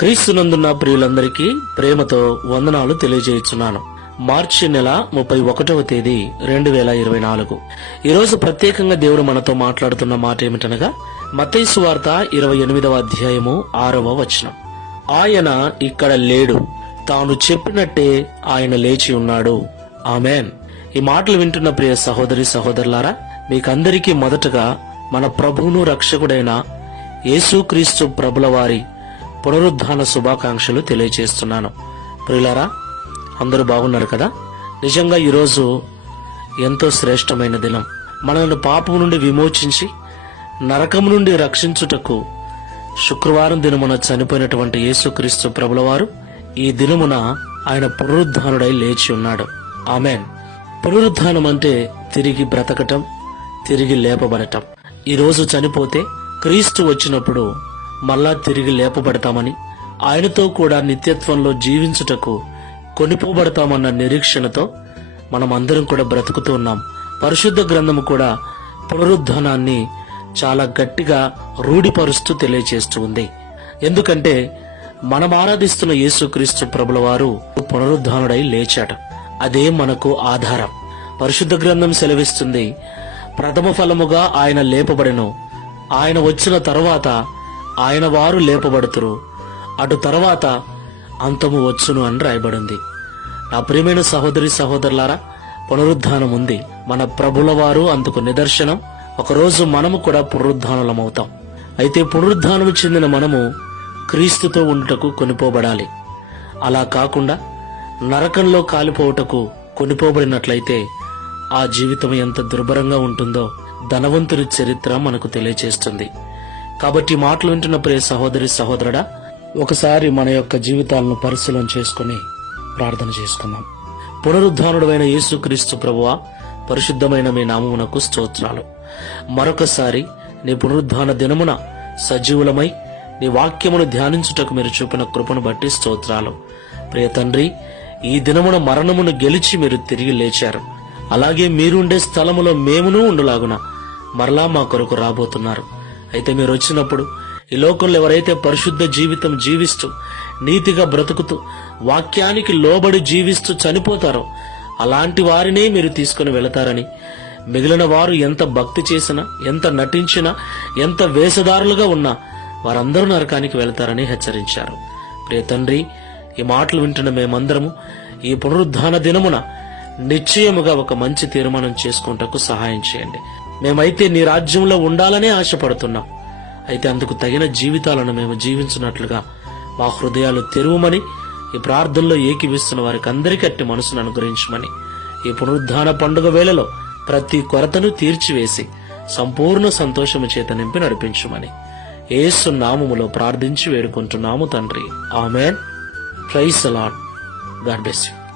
క్రీస్తునందున్న ప్రియులందరికీ ప్రేమతో వందనాలు తెలియజేయుచున్నాను. మార్చి నెల 31వ తేదీ 2024. ఈరోజు ప్రత్యేకంగా దేవుడు మనతో మాట్లాడుతున్న మాట ఏమిటనగా మత్తయి సువార్త 28వ అధ్యాయము 6వ వచనం. ఆయన ఇక్కడ లేడు, తాను చెప్పినట్టే ఆయన లేచి ఉన్నాడు. ఆమెన్. ఈ మాటలు వింటున్న ప్రియ సహోదరి సహోదరులారా, మీకందరికీ మొదటగా మన ప్రభువును రక్షకుడైన యేసుక్రీస్తు ప్రభుల వారి పునరుద్ధాన శుభాకాంక్షలు తెలియజేస్తున్నాను. ప్రియులారా, అందరూ బాగున్నారు కదా? నిజంగా ఈరోజు ఎంతో శ్రేష్టమైన దినం. మనల్ని పాపం నుండి విమోచించి నరకం నుండి రక్షించుటకు శుక్రవారం దినమున చనిపోయినటువంటి యేసుక్రీస్తు ప్రభుల వారు ఈ దినమున ఆయన పునరుద్ధానుడై లేచి ఉన్నాడు. ఆమెన్. పునరుద్ధానం అంటే తిరిగి బ్రతకటం, తిరిగి లేపబడటం. ఈ రోజు చనిపోతే క్రీస్తు వచ్చినప్పుడు మళ్ళా తిరిగి లేపబడతామని, ఆయనతో కూడా నిత్యత్వంలో జీవించుటకు కొనిపోబడతామన్న నిరీక్షణతో మనం అందరం కూడా బ్రతుకుతూ ఉన్నాం. పరిశుద్ధ గ్రంథము కూడా పునరుద్ధానాన్ని చాలా గట్టిగా రూఢిపరుస్తూ తెలియజేస్తూ ఉంది. ఎందుకంటే మనం ఆరాధిస్తున్న యేసుక్రీస్తు ప్రభుల వారు పునరుద్ధానుడై లేచాడు. అదే మనకు ఆధారం. పరిశుద్ధ గ్రంథం సెలవిస్తుంది, ప్రథమ ఫలముగా ఆయన లేపబడెను, ఆయన వచ్చిన తరువాత ఆయన వారు లేపబడుతురు, అటు తర్వాత అంతము వచ్చును అని రాయబడింది. నా ప్రియమైన సహోదరి సహోదరులారా, పునరుద్ధానం ఉంది. మన ప్రభుల వారు అందుకు నిదర్శనం. ఒకరోజు మనము కూడా పునరుద్ధానులమవుతాం. అయితే పునరుద్ధానము చెందిన మనము క్రీస్తుతో ఉండుటకు కొనిపోబడాలి. అలా కాకుండా నరకంలో కాలిపోవుటకు కొనిపోబడినట్లయితే ఆ జీవితం ఎంత దుర్భరంగా ఉంటుందో ధనవంతుని చరిత్ర మనకు తెలియచేస్తుంది. కాబట్టి మాటలు వింటున్న ప్రియ సహోదరి సహోదరుడా, ఒకసారి మన యొక్క జీవితాలను పరిశీలన చేసుకుని ప్రార్థన చేసుకుందాం. పునరుద్ధానుడైన యేసుక్రీస్తు ప్రభువా, పరిశుద్ధమైన మీ నామమునకు స్తోత్రాలు. మరొకసారి నీ పునరుద్ధాన దినమున సజీవులమై నీ వాక్యమును ధ్యానించుటకు మీరు చూపిన కృపను బట్టి స్తోత్రాలు. ప్రియ తండ్రి, ఈ దినమున మరణమును గెలిచి మీరు తిరిగి లేచారు. అలాగే మీరుండే స్థలములో మేమును ఉండులాగున మరలా మా కొరకు రాబోతున్నారు. అయితే మీరు వచ్చినప్పుడు ఈ లోకంలో ఎవరైతే పరిశుద్ధ జీవితం జీవిస్తూ నీతిగా బ్రతుకుతూ వాక్యానికి లోబడి జీవిస్తూ చనిపోతారో అలాంటి వారినే మీరు తీసుకుని వెళతారని, మిగిలిన వారు ఎంత భక్తి చేసినా, ఎంత నటించినా, ఎంత వేషధారులుగా ఉన్నా వారందరూ నరకానికి వెళతారని హెచ్చరించారు. ప్రియ తండ్రి, ఈ మాటలు వింటున్న మేమందరము ఈ పునరుద్ధాన దినమున నిశ్చయముగా ఒక మంచి తీర్మానం చేసుకుంటకు సహాయం చేయండి. మేమైతే నీ రాజ్యంలో ఉండాలనే ఆశపడుతున్నాం. అయితే అందుకు తగిన జీవితాలను మేము జీవించినట్లుగా మా హృదయాలు తెరువమని, ఈ ప్రార్థనలో ఏకీవిస్తున్న వారికి అందరికీ అట్టి మనసును అనుగ్రహించమని, ఈ పునరుద్ధాన పండుగ వేళలో ప్రతి కొరతను తీర్చివేసి సంపూర్ణ సంతోషము చేత నింపి నడిపించమని యేసు నామములో ప్రార్థించి వేడుకుంటున్నాము తండ్రి. Amen. Praise the Lord. God bless you.